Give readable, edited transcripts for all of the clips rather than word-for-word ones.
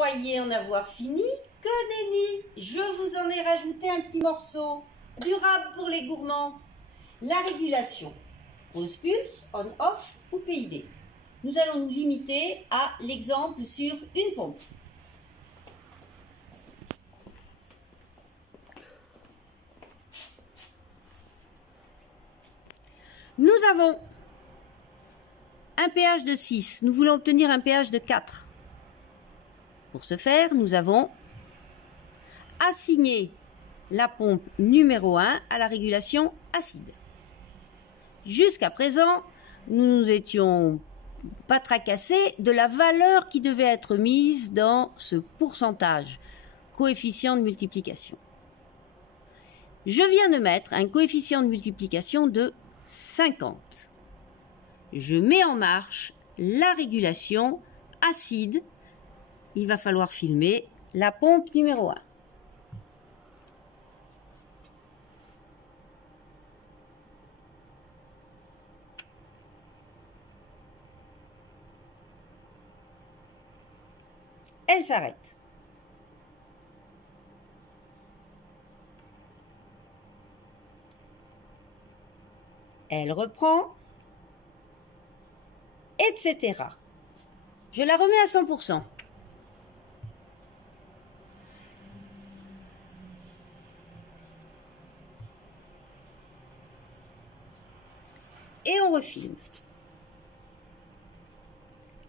croyez en avoir fini, que nenni, je vous en ai rajouté un petit morceau, durable pour les gourmands. La régulation, pause-pulse, on-off ou PID. Nous allons nous limiter à l'exemple sur une pompe. Nous avons un pH de 6. Nous voulons obtenir un pH de 4. Pour ce faire, nous avons assigné la pompe numéro 1 à la régulation acide. Jusqu'à présent, nous ne nous étions pas tracassés de la valeur qui devait être mise dans ce pourcentage, coefficient de multiplication. Je viens de mettre un coefficient de multiplication de 50. Je mets en marche la régulation acide. Il va falloir filmer la pompe numéro 1. Elle s'arrête. Elle reprend, etc. Je la remets à 100%. Et on refilme.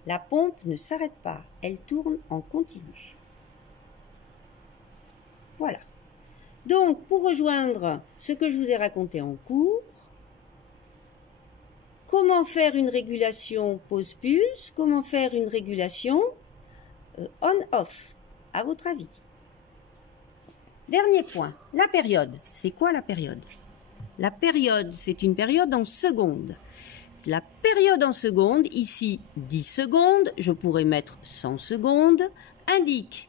La pompe ne s'arrête pas, elle tourne en continu. Voilà. Donc, pour rejoindre ce que je vous ai raconté en cours, comment faire une régulation pause-pulse, comment faire une régulation on-off, à votre avis. Dernier point, la période. C'est quoi la période? La période, c'est une période en secondes. La période en secondes, ici 10 secondes, je pourrais mettre 100 secondes, indique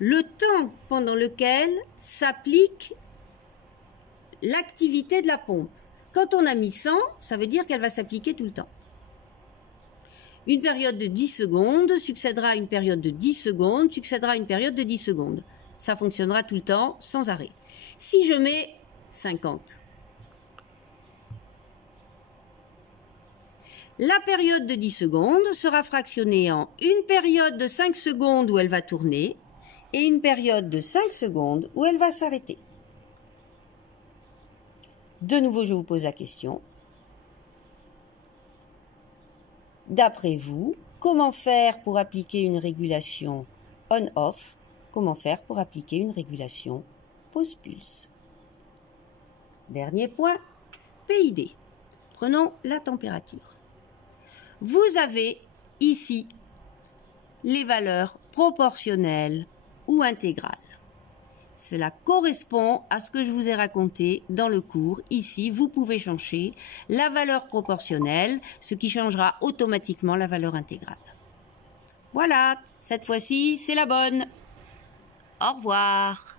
le temps pendant lequel s'applique l'activité de la pompe. Quand on a mis 100, ça veut dire qu'elle va s'appliquer tout le temps. Une période de 10 secondes succédera à une période de 10 secondes, succédera à une période de 10 secondes. Ça fonctionnera tout le temps, sans arrêt. Si je mets 50, la période de 10 secondes sera fractionnée en une période de 5 secondes où elle va tourner et une période de 5 secondes où elle va s'arrêter. De nouveau, je vous pose la question. D'après vous, comment faire pour appliquer une régulation on-off? Comment faire pour appliquer une régulation pause-pulse? Dernier point, PID. Prenons la température. Vous avez ici les valeurs proportionnelles ou intégrales. Cela correspond à ce que je vous ai raconté dans le cours. Ici, vous pouvez changer la valeur proportionnelle, ce qui changera automatiquement la valeur intégrale. Voilà, cette fois-ci, c'est la bonne. Au revoir.